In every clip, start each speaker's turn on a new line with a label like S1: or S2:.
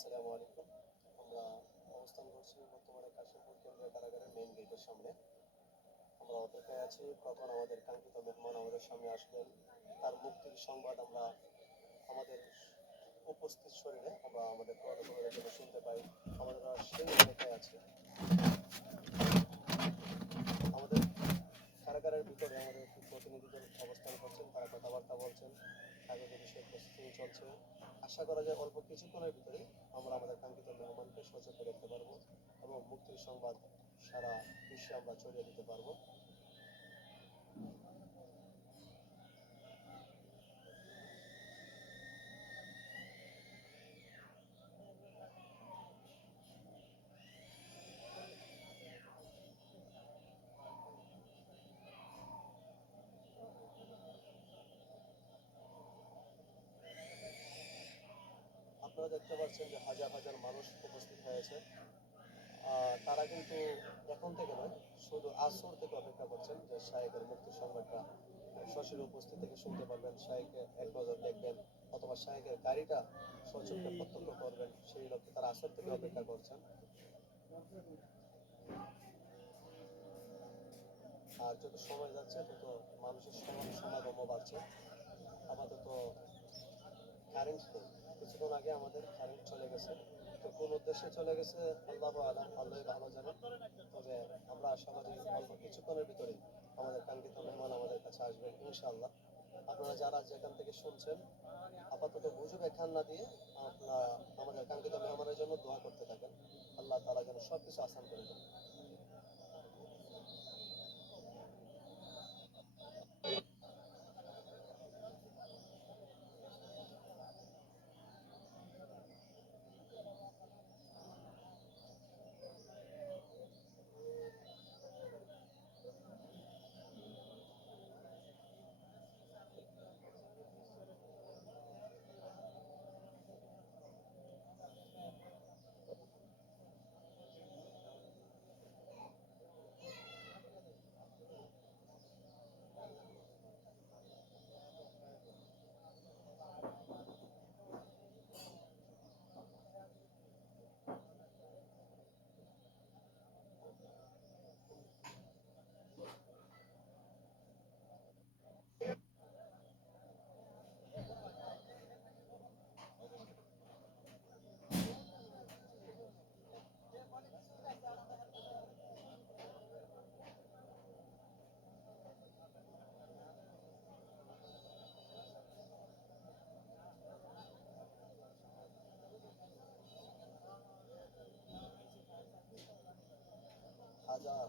S1: আসসালামু আলাইকুম। আমরা অবস্থান করছি বর্তমানে কাশিমপুর কেন্দ্রীয় কারাগারের মেইন গেটের সামনে। আমরা অপেক্ষায় আছি, কখন আমাদের কাঙ্ক্ষিত মেহমান আমাদের সামনে আসবেন, তার মুক্তির সংবাদ আমরা আমাদের উপস্থিত শরীরে আমরা আমাদের প্রটোকলের জন্য শুনতে পাই। আমাদের সেই অপেক্ষায় আছে। আমাদের কারাগারের ভিতরে আমাদের প্রতিনিধিদের অবস্থান করছেন, তারা কথাবার্তা বলছেন। কাগজের বিষয়ে প্রস্তুতি চলছে। আশা করা যায় অল্প কিছুক্ষণের ভিতরে আমরা আমাদের কাঙ্ক্ষিত মেহমানকে সচেতন করতে পারব এবং মুক্তির সংবাদ সারা বিশ্বে আমরা ছড়িয়ে দিতে পারব আপনারা দেখতে পাচ্ছেন যে হাজার হাজার মানুষ উপস্থিত হয়েছে। তারা কিন্তু এখন থেকে নয় শুধু আসর থেকে অপেক্ষা করছেন যে শাহেকের মুক্তির সংবাদটা সশরীরে উপস্থিত থেকে শুনতে পারবেন। শাহেকে এক নজর দেখবেন অথবা শাহেকের গাড়িটা সচক্ষে প্রত্যক্ষ করবেন সেই লক্ষ্যে তারা আসর থেকে অপেক্ষা করছেন। আর যত সময় যাচ্ছে তত মানুষের সমান সমাগম বাড়ছে। আপাতত কারেন্ট নেই। কিছুক্ষণ আগে আমাদের কারেন্ট চলে গেছে। তো কোন উদ্দেশ্যে চলে গেছে, আল্লাহ আলাম আল্লাহ ভালো জানে তবে আমরা আশা করি অল্প কিছুক্ষণের ভিতরে আমাদের কাঙ্ক্ষিত মেহমান আমাদের কাছে আসবেন ইনশাআল্লাহ। আপনারা যারা যেখান থেকে শুনছেন, আপাতত বুঝুক এখান না দিয়ে আপনারা আমাদের কাঙ্ক্ষিত মেহমানের জন্য দোয়া করতে থাকেন। আল্লাহ তালা যেন সব কিছু আসান করে দেন।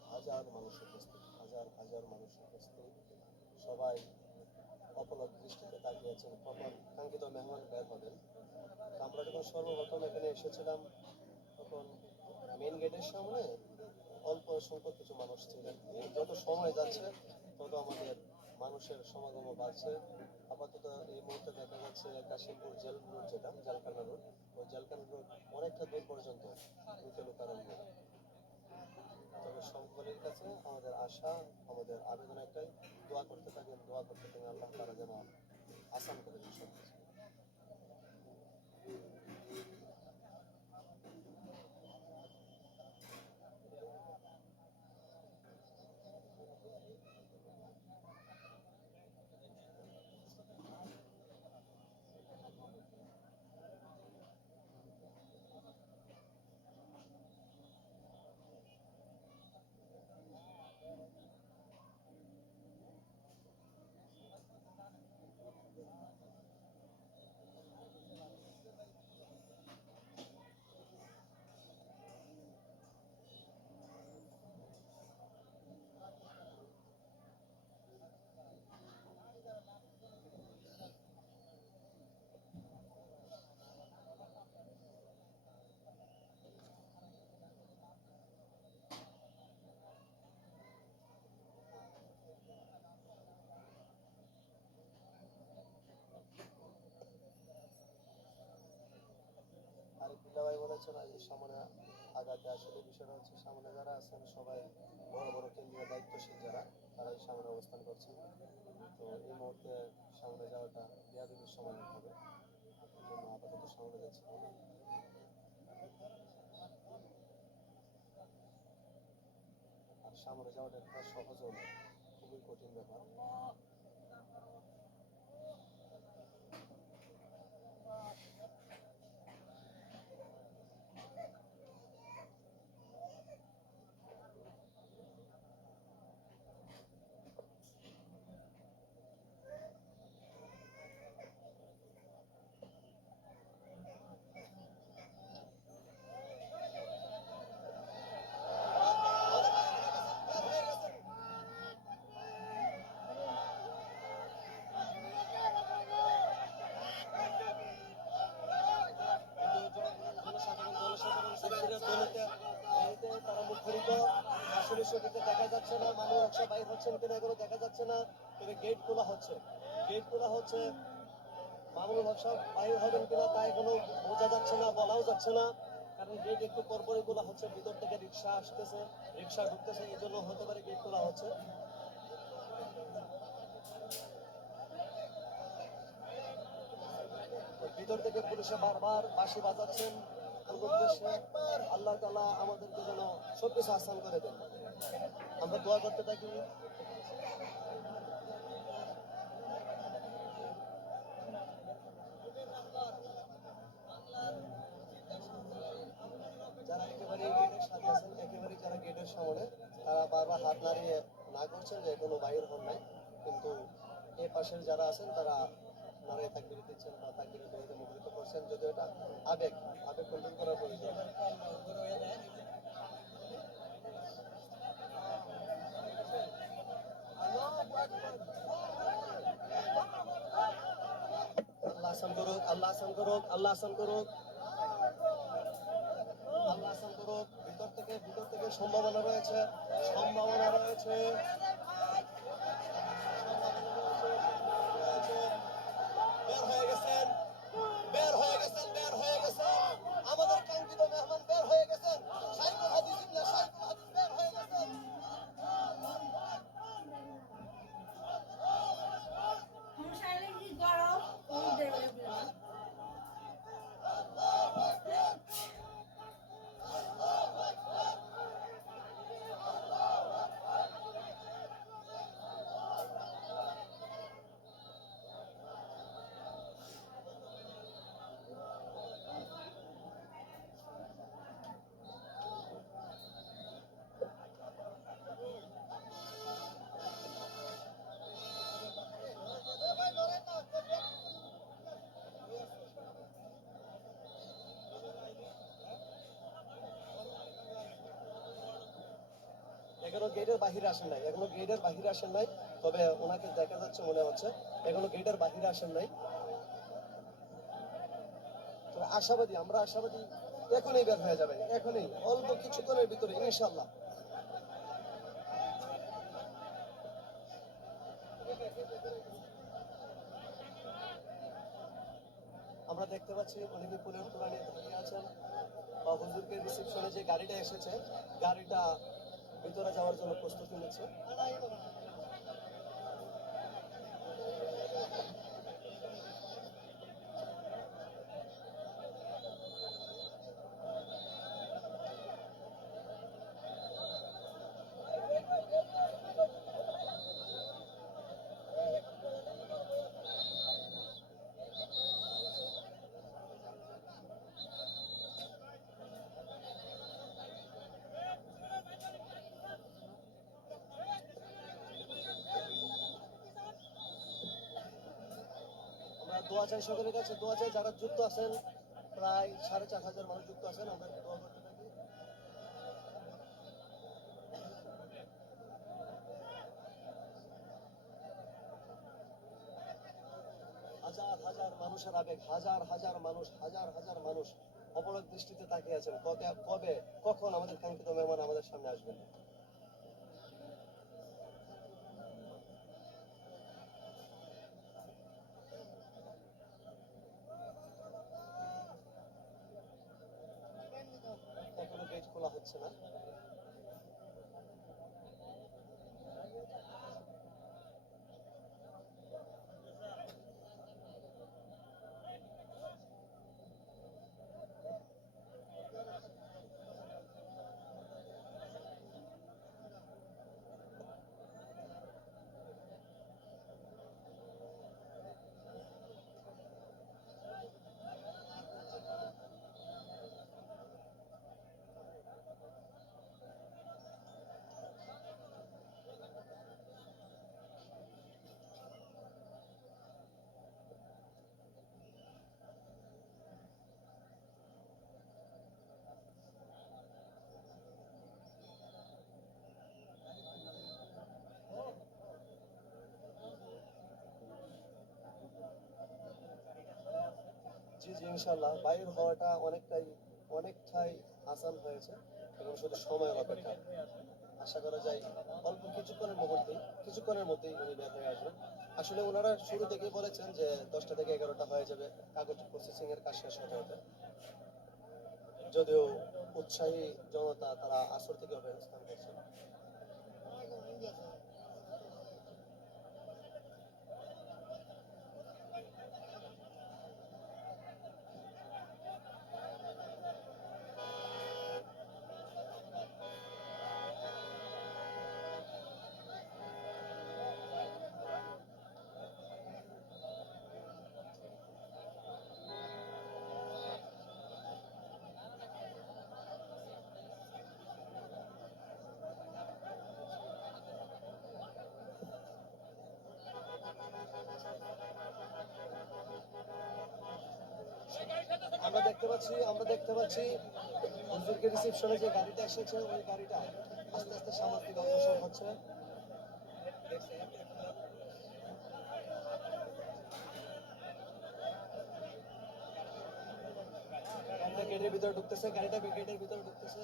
S1: হাজার হাজার মানুষ উপস্থিত হাজার হাজার মানুষ উপস্থিত সবাই অপলক দৃষ্টিতে তাকিয়েছেন। কখন কাঙ্ক্ষিত মেহমান বের হবেন। আমরা যখন সর্বপ্রথম এখানে এসেছিলাম, তখন মেন গেটের সামনে অল্প সংখ্যক কিছু মানুষ ছিলেন। যত সময় যাচ্ছে, তত আমাদের মানুষের সমাগম বাড়ছে। আপাতত এই মুহূর্তে দেখা যাচ্ছে কাশিমপুর জেল রোড যেটা, জেলখানা রোড। ওই জেলখানা রোড অনেকটা দূর পর্যন্ত তবে সকলের কাছে আমাদের আশা, আমাদের আবেদন একটাই, দোয়া করতে থাকেন, দোয়া করতে থাকেন আল্লাহ তারা যেন আসান করে সব কিছু। বলেছেন আমি সামনে আগাতে আসলে বিষয়টা হচ্ছে সামনে যারা আছেন সবাই বড় বড় কেন্দ্রীয় দায়িত্বশীল যারা, তারাই সামনে অবস্থান করছেন। তো এই মুহূর্তে সামনে যাওয়াটা বিয়াদিনের সময় হবে। জন্য আপাতত সামনে যাচ্ছি। আর সামনে যাওয়াটা একটা সহজও নয়, খুবই কঠিন ব্যাপার। একশো বাইর হচ্ছেন কিনা এগুলো দেখা যাচ্ছে না তবে গেট খোলা হচ্ছে। গেট খোলা হচ্ছে, মামুনুল হক সাহেব বাইর হবেন কিনা তা এখনও বোঝা যাচ্ছে না, বলাও যাচ্ছে না। কারণ গেট একটু পরপরই খোলা হচ্ছে, ভিতর থেকে রিক্সা আসতেছে, রিক্সা ঢুকতেছে, এই জন্য হতে পারে গেট খোলা হচ্ছে। ভিতর থেকে পুলিশে বারবার বাঁশি বাজাচ্ছেন। আল্লাহ তালা আমাদেরকে যেন সবকিছু আসান করে দেন। আমরা দোয়া করতে থাকি। যারা একেবারে গেটের সাথে আছেন, একেবারে যারা গেটের সামনে, তারা বারবার হাত নাড়িয়ে না করছেন যে কোনো বাইর হন নাই। কিন্তু এ পাশের যারা আছেন, তারা নারায় তাকবির দিচ্ছেন বা তাকবির দৌড়ে মুখরিত করছেন, যদিও এটা আবেগ। আবেগ কন্ট্রোল করার প্রয়োজন আল্লাহ আসান করুক আল্লাহ আসান করুক, আল্লাহ আসান করুক। আল্লাহ আসান করুক। ভিতর থেকে ভিতর থেকে সম্ভাবনা রয়েছে সম্ভাবনা রয়েছে। বের হয়ে গেছেন, বের হয়ে গেছেন, বের হয়ে গেছেন। আমাদের কাঙ্ক্ষিত মেহমান বের হয়ে গেছেন। সাইকুল হাদিস ইবনে সাইকুল এখনও গেটের বাহিরে আসেন নাই। এখনও গেটের বাহিরে আসেন নাই, তবে ওনাকে দেখা যাচ্ছে মনে হচ্ছে। এখনও গেটের বাহিরে আসেন নাই। তবে আশাবাদী, আমরা আশাবাদী এখনই বের হয়ে যাবেন, এখনই। অল্প কিছুক্ষণের ভিতরে ইনশাল্লাহ আমরা দেখতে পাচ্ছি অনেকে ফুলের তোড়া দাঁড়িয়ে আছেন? বা হুজুরকে রিসেপশনে যে গাড়িটা এসেছে, গাড়িটা ভিতরে যাওয়ার জন্য প্রস্তুতি নিচ্ছে। দোয়া চাই সকলের কাছে। দোয়া চাই যারা যুক্ত আছেন, প্রায় সাড়ে চার হাজার মানুষ যুক্ত আছেন, আমরা দোয়া করতে থাকি। হাজার হাজার মানুষের আবেগ, হাজার হাজার মানুষ, হাজার হাজার মানুষ অপরাধ দৃষ্টিতে তাকিয়ে আছেন। কবে কবে, কখন আমাদের কাঙ্ক্ষিত মেহমান আমাদের সামনে আসবেন এখনও গেট খোলা হচ্ছে না ইনশাল্লাহ বাইর হওয়াটা অনেকটাই অনেকটাই আসান হয়েছে এবং শুধু সময়ের অপেক্ষা। আশা করা যায় অল্প কিছুক্ষণের মধ্যেই কিছুক্ষণের মধ্যেই উনি বের হয়ে আসবেন। আসলে ওনারা শুরু থেকেই বলেছেন যে দশটা থেকে এগারোটা হয়ে যাবে কাগজ প্রসেসিং এর কাজ শেষ হতে হতে। যদিও উৎসাহী জনতা তারা আসর থেকে অবস্থান করছে দেখতে পাচ্ছি আমরা দেখতে পাচ্ছি হুজুরকে রিসেপশনে যে গাড়িটা এসেছে ওই গাড়িটা আস্তে আস্তে সামনের দিকে অগ্রসর হচ্ছে গেটের ভিতরে ঢুকতেছে গাড়িটা গেটের ভিতরে ঢুকতেছে।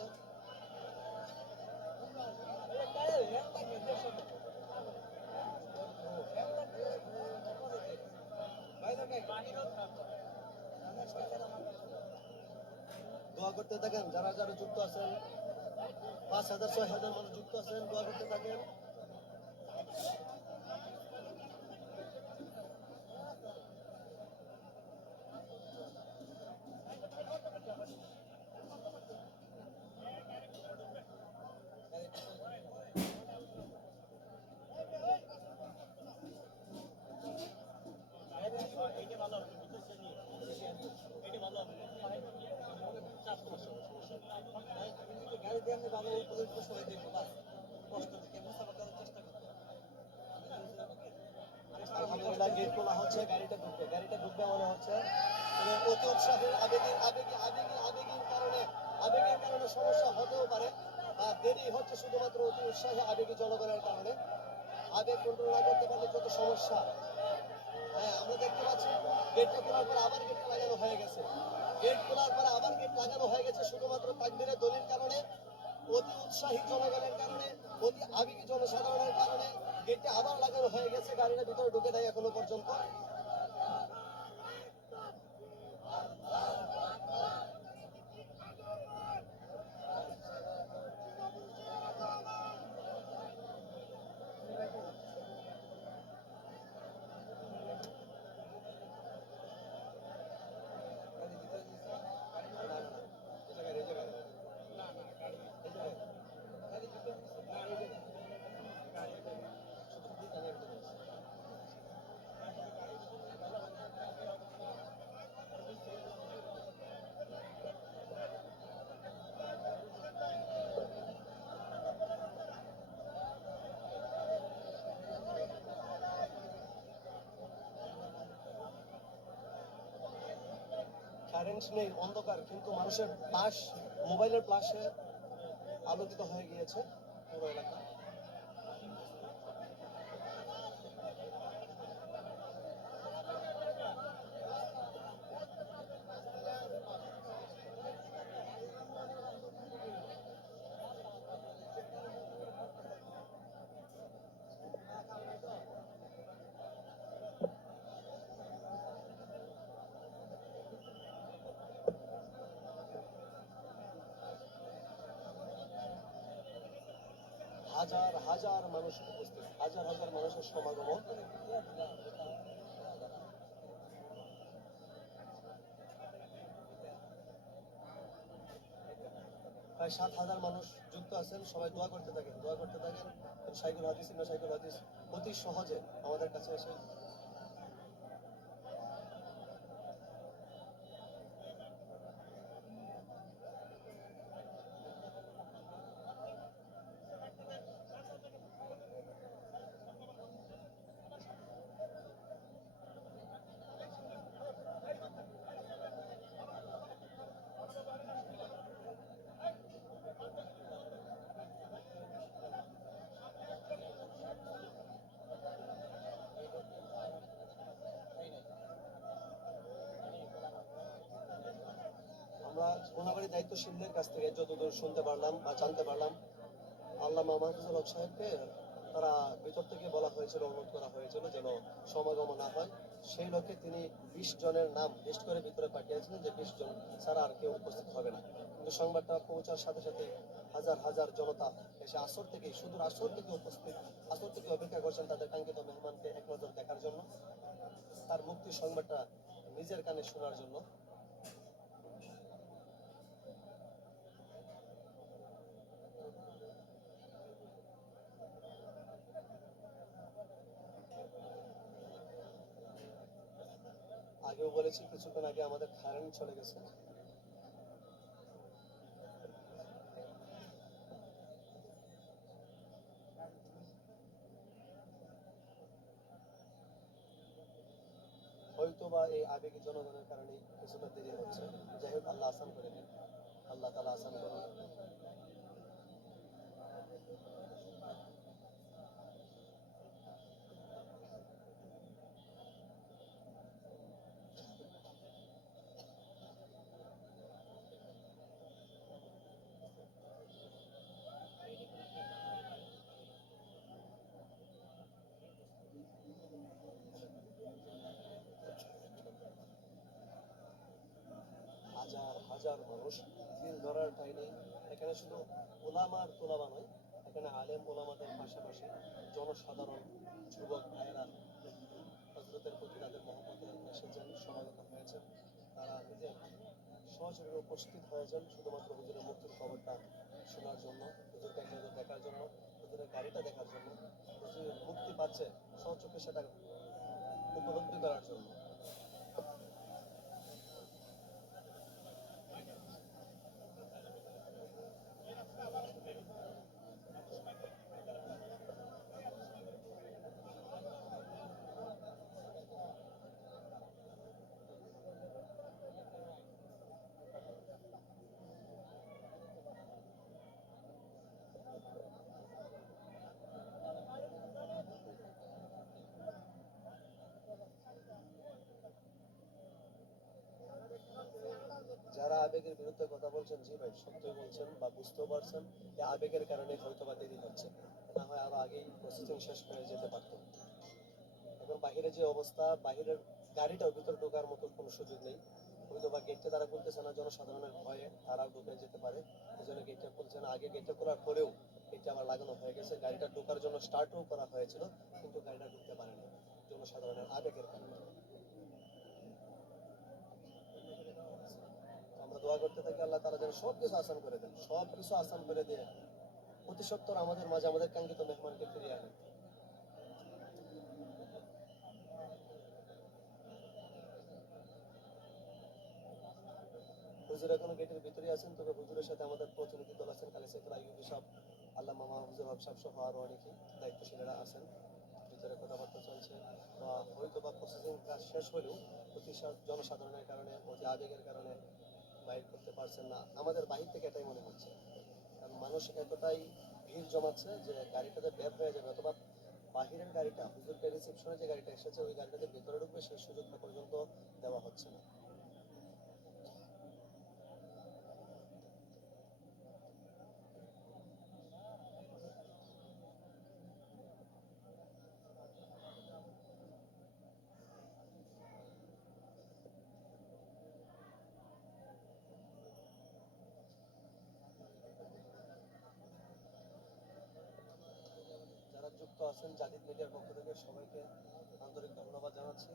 S1: দোয়া করতে থাকেন। যারা যারা যুক্ত আছেন, পাঁচ হাজার ছয় হাজার মানুষ যুক্ত আছেন, দোয়া করতে থাকেন। আর দেরি হচ্ছে শুধুমাত্র অতি উৎসাহে জনগণের কারণে আবেগ সমস্যা হ্যাঁ আমরা দেখতে পাচ্ছি গেটটা খোলার পর আবার গেটটা লাগানো হয়ে গেছে। গেট খোলার পরে আবার গেট লাগানো হয়ে গেছে শুধুমাত্র তাকবিরের দলিল কারণে, অতি উৎসাহী জনগণের কারণে, অতি আবেগী জনসাধারণের কারণে গেটটা আবার লাগানো হয়ে গেছে গাড়িটা ভিতরে ঢুকে দেয় এখনও পর্যন্ত। কারেন্ট নেই অন্ধকার কিন্তু মানুষের পাশ মোবাইলের পাশে আলোকিত হয়ে গিয়েছে পুরো এলাকা। হাজার হাজার মানুষ উপস্থিত, হাজার হাজার মানুষের সমাগম প্রায় সাত হাজার মানুষ যুক্ত আছেন, সবাই দোয়া করতে থাকেন, দোয়া করতে থাকেন। সাইকুল হাদিস না সাইকুল হাদিস অতি সহজে আমাদের কাছে এসে মোনাবাড়ি দায়িত্বশীলদের কাছ থেকে যতদূর শুনতে পারলাম বা জানতে পারলাম আল্লাহ মাহফুজুল হক সাহেবকে তারা ভিতর থেকে বলা হয়েছিল, অনুরোধ করা হয়েছিল যেন সমাগম না হয়। সেই লক্ষ্যে তিনি বিশ জনের নাম লিস্ট করে ভিতরে পাঠিয়েছিলেন যে বিশ জন ছাড়া আর কেউ উপস্থিত হবে না। কিন্তু সংবাদটা পৌঁছার সাথে সাথে হাজার হাজার জনতা এসে আসর থেকে সুদূর আসর থেকে উপস্থিত, আসর থেকে অপেক্ষা করছেন তাদের কাঙ্ক্ষিত মেহমানকে এক নজর দেখার জন্য, তার মুক্তির সংবাদটা নিজের কানে শোনার জন্য। আগেও বলেছি, কিছুক্ষণ আগে আমাদের কারেন্ট চলে গেছে। হয়তো বা এই আবেগী জনগণের কারণে কিছুটা দেরি হচ্ছে। যাই হোক, আল্লাহ আসান করে দিন। আল্লাহ তালা আসান করুন হাজার হাজার মানুষ দিন ধরার টাইমে এখানে শুধু ওলামার তোলাবা এখানে আলেম ওলামাদের পাশাপাশি জনসাধারণ, যুবক ভাইয়েরা হজরতের প্রতি তাদের মহব্বতে এসেছেন সমাগত হয়েছেন তারা নিজের সহযোগে উপস্থিত হয়েছেন, শুধুমাত্র হুজুরের মুক্তির খবরটা শোনার জন্য, হুজুরকে এক দেখার জন্য, হুজুরের গাড়িটা দেখার জন্য, হুজুর মুক্তি পাচ্ছে সহচোখে সেটা উপলব্ধি করার জন্য যারা বিরুদ্ধে কথা বলছেন, জি ভাই, সত্যই বলছেন বা বুঝতেও পারছেন। যে আবেগের কারণে হয়তো বা দেরি হচ্ছে। না হয় আরও আগেই প্রসেসিং শেষ হয়ে যেতে পারত। এখন বাহিরে যে অবস্থা, বাহিরের গাড়িটাও ভিতরে ঢোকার মতো কোনো সুযোগ নেই। হয়তো বা গেটটা তারা খুলতেছে না, জনসাধারণের ভয়ে তারাও ঢুকে যেতে পারে। এই জন্য গেটটা খুলছে না। আগে গেটটা খোলার পরেও গেটটা আবার লাগানো হয়ে গেছে। গাড়িটা ঢোকার জন্য স্টার্টও করা হয়েছিল, কিন্তু গাড়িটা ঢুকতে পারেনি। জনসাধারণের আবেগের কারণে। আমরা দোয়া করতে থাকি, আল্লাহ তারা যেন সব আসান করে দেন। সব কিছু আসান করে দিয়ে অতি সত্তর আমাদের মাঝে আমাদের কাঙ্ক্ষিত মেহমানকে ফিরিয়ে আনেন। হুজুর এখনও গেটের ভিতরে আছেন, তবে হুজুরের সাথে আমাদের প্রতিনিধি দল আছেন কালে সেকুল আইয়ুবি সাহেব আল্লাহ মামা হুজুর হক সাহেব সহ আরও অনেকেই দায়িত্বশীলেরা আছেন। ভিতরে কথাবার্তা চলছে। বা হয়তো বা প্রসেসিং কাজ শেষ হলেও অতি জনসাধারণের কারণে, অতি আবেগের কারণে বাইর করতে পারছেন না। আমাদের বাহির থেকে এটাই মনে হচ্ছে। কারণ মানুষ এতটাই ভিড় জমাচ্ছে যে গাড়িটাতে ব্যাপ হয়ে যাবে অথবা বাহিরের গাড়িটা, হুজুরকে রিসেপশনে যে গাড়িটা এসেছে, ওই গাড়িটাতে ভেতরে ঢুকবে, সেই সুযোগটা পর্যন্ত দেওয়া হচ্ছে না। জাদিদ মিডিয়ার পক্ষ থেকে সবাইকে আন্তরিক ধন্যবাদ জানাচ্ছি।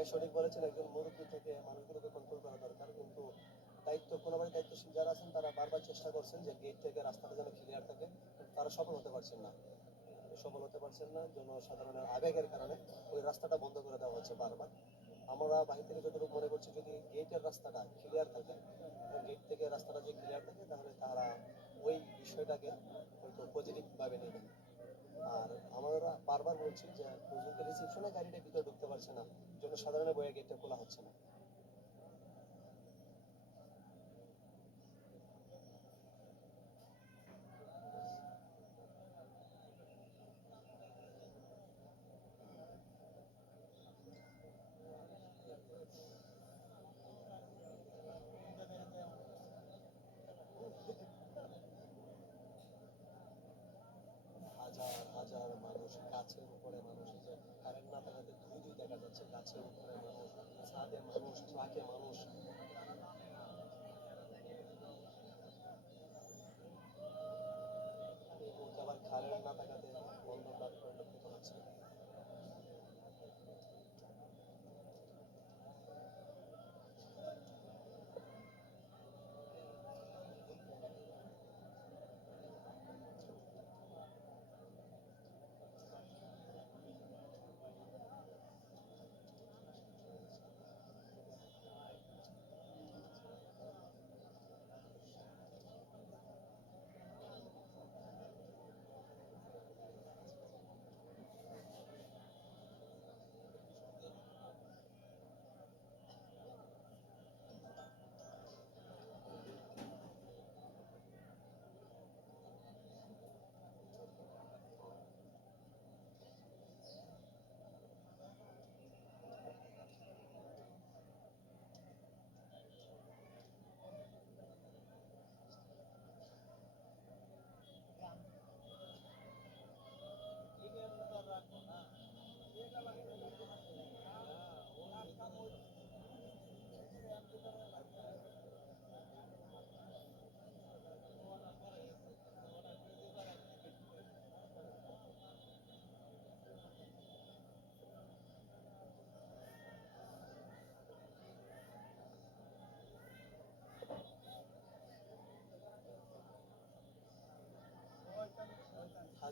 S1: ভাই সঠিক বলেছেন, একজন মুরব্বী থেকে মানুষগুলোকে কন্ট্রোল করা দরকার, কিন্তু দায়িত্ব কোনোভাবে দায়িত্বশীল যারা আছেন, তারা বারবার চেষ্টা করছেন যে গেট থেকে, রাস্তাটা যেন ক্লিয়ার থাকে তারা সফল হতে পারছেন না। সফল হতে পারছেন না, জনসাধারণের আবেগের কারণে ওই রাস্তাটা বন্ধ করে দেওয়া হচ্ছে বারবার। আমরা বাহির থেকে যতটুকু মনে করছি, যদি গেটের রাস্তাটা ক্লিয়ার থাকে গেট থেকে রাস্তাটা যদি ক্লিয়ার থাকে, তাহলে তারা ওই বিষয়টাকে হয়তো পজিটিভভাবে নেবেন আর আমরা বারবার বলছি যে রিসেপশনে গাড়িটা ভিতরে ঢুকতে পারছে না। জন্য সাধারণের বইয়ের গেটটা খোলা হচ্ছে না।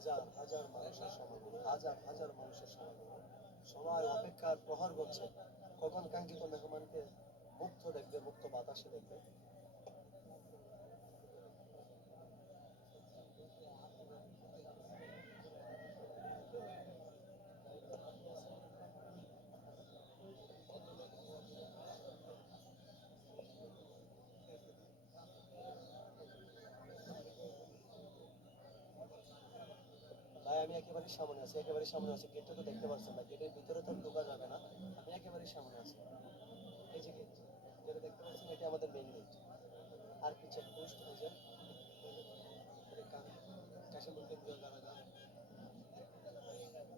S1: হাজার হাজার মানুষের সমাগম, হাজার হাজার মানুষের সমাগম। সবাই অপেক্ষার প্রহর করছে। কখন কাঙ্ক্ষিত মেহমানকে মুক্ত দেখবে, মুক্ত বাতাসে দেখবে। একেবারে সামনে আছে একেবারে সামনে আছে। গেটটা তো দেখতে পাচ্ছেন না গেটের ভিতরে তো ঢোকা যাবে না, আমি একেবারে সামনে আছি। এই যে গেট যেটা দেখতে পাচ্ছেন এটা আমাদের মেইন গেট আর কি চেকপোস্ট এই যে এই কা- কাশীপুর কেন্দ্রীয় কারাগার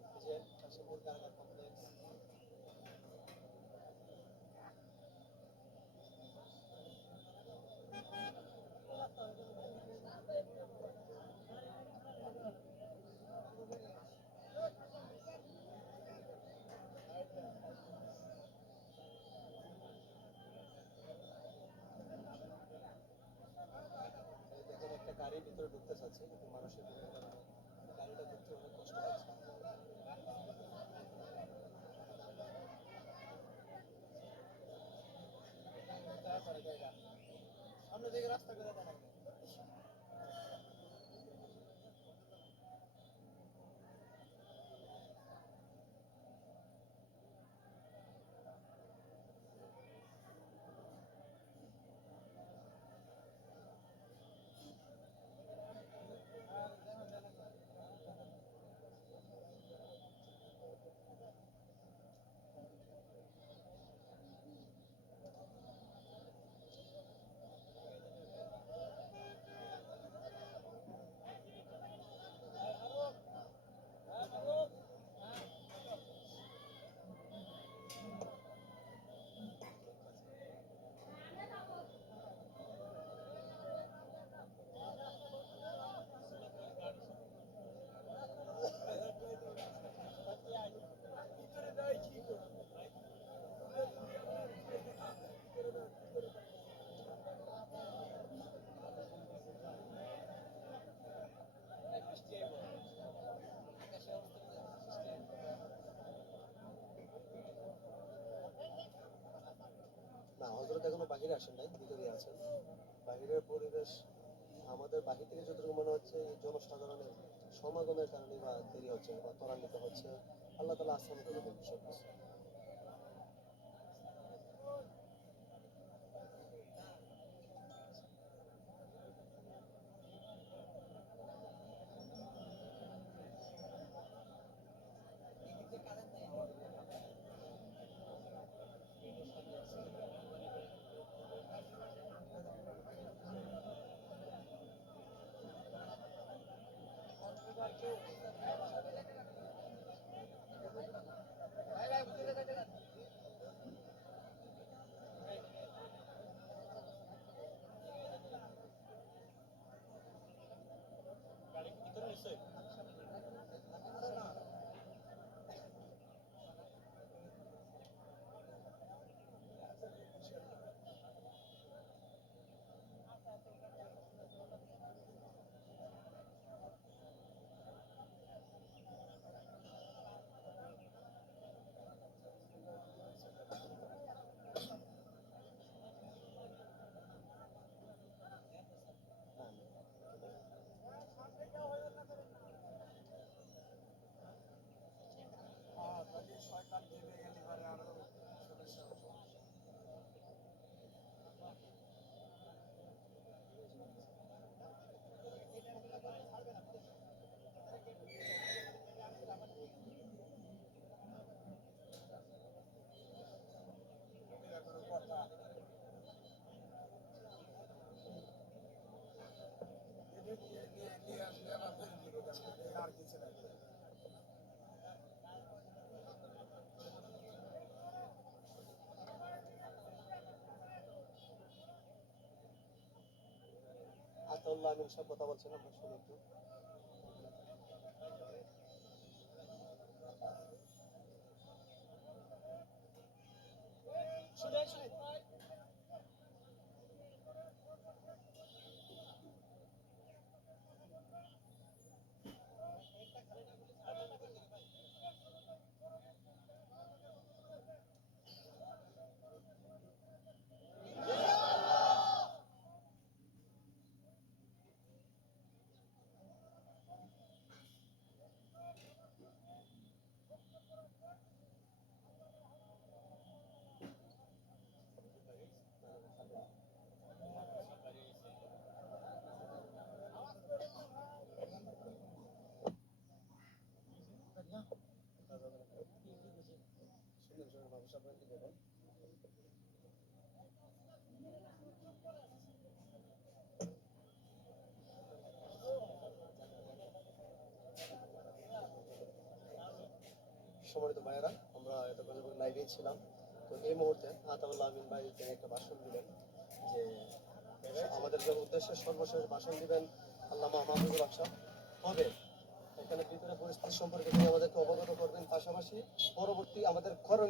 S1: এই যে কাশীপুর কারাগার কমপ্লেক্স চাচ্ছে কিন্তু মানুষের গাড়িটা ধরতে অনেক কষ্ট হচ্ছে সামনে দেখে রাস্তা করে দেখাবে তো এখনও বাহিরে আসেন নাই ভিতরে আছেন। বাহিরের পরিবেশ আমাদের বাহির থেকে যতটুকু মনে হচ্ছে জনসাধারণের সমাগমের কারণে বা দেরি হচ্ছে বা ত্বরান্বিত হচ্ছে। আল্লাহ তালা আসান করে দেবেন কিছু আমিন কথা বলছেন আমরা শুনি একটু শুনুন শুনুন বাবু সাহেব কি বলেন সম্মানিত ভাইয়েরা আমরা এতক্ষণ লাইভে ছিলাম। তো এই মুহূর্তে আতাউল্লাহ আমিন ভাই তিনি একটা ভাষণ দিলেন যে, আমাদের যে উদ্দেশ্যে সর্বশেষ ভাষণ দিবেন আল্লামা মাহমুদুল আফসার তবে এখানে ভিতরে পরিস্থিতি সম্পর্কে তিনি আমাদেরকে অবগত করবেন। পাশাপাশি পরবর্তী আমাদের করণীয়